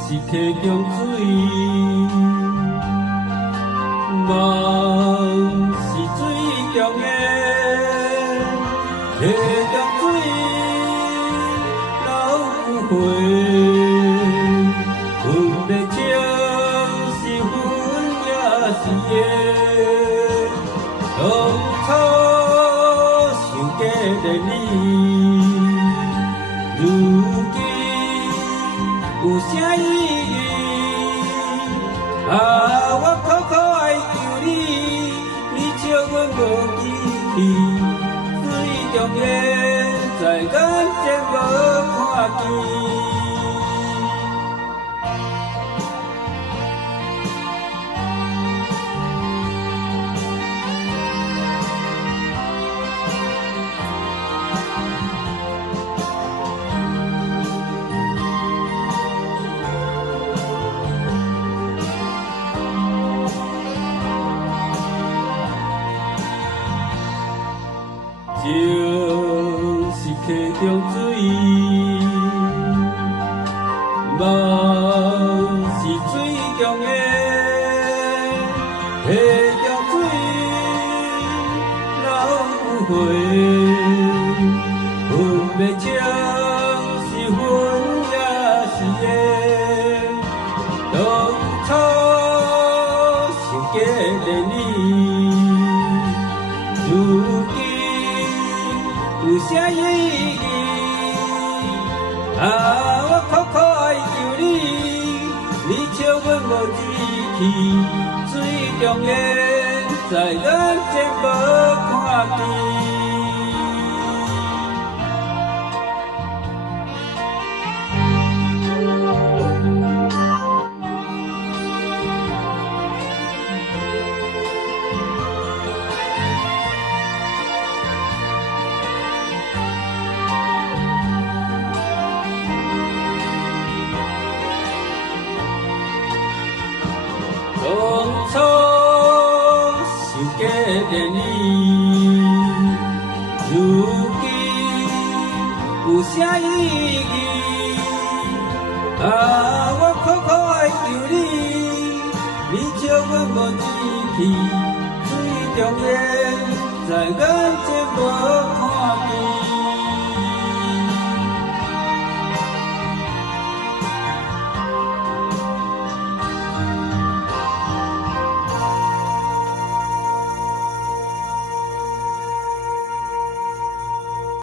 是溪中水，梦是水中的溪中水，流花。 分不清是阮也是缘，当初想嫁给你，如今有啥意义？我苦苦爱求你，你笑阮无志气，水中烟在眼前无看见。 情是溪中水，梦是水中的溪中水，流花分不清是分也是缘，当初想嫁给你，如今。 有啥意义？我苦苦爱求你，你笑阮无志气，水中烟在眼前无看见。 当初想嫁给你，如今有啥意义？我苦苦爱求你，你笑阮无志气，水中烟在眼前无。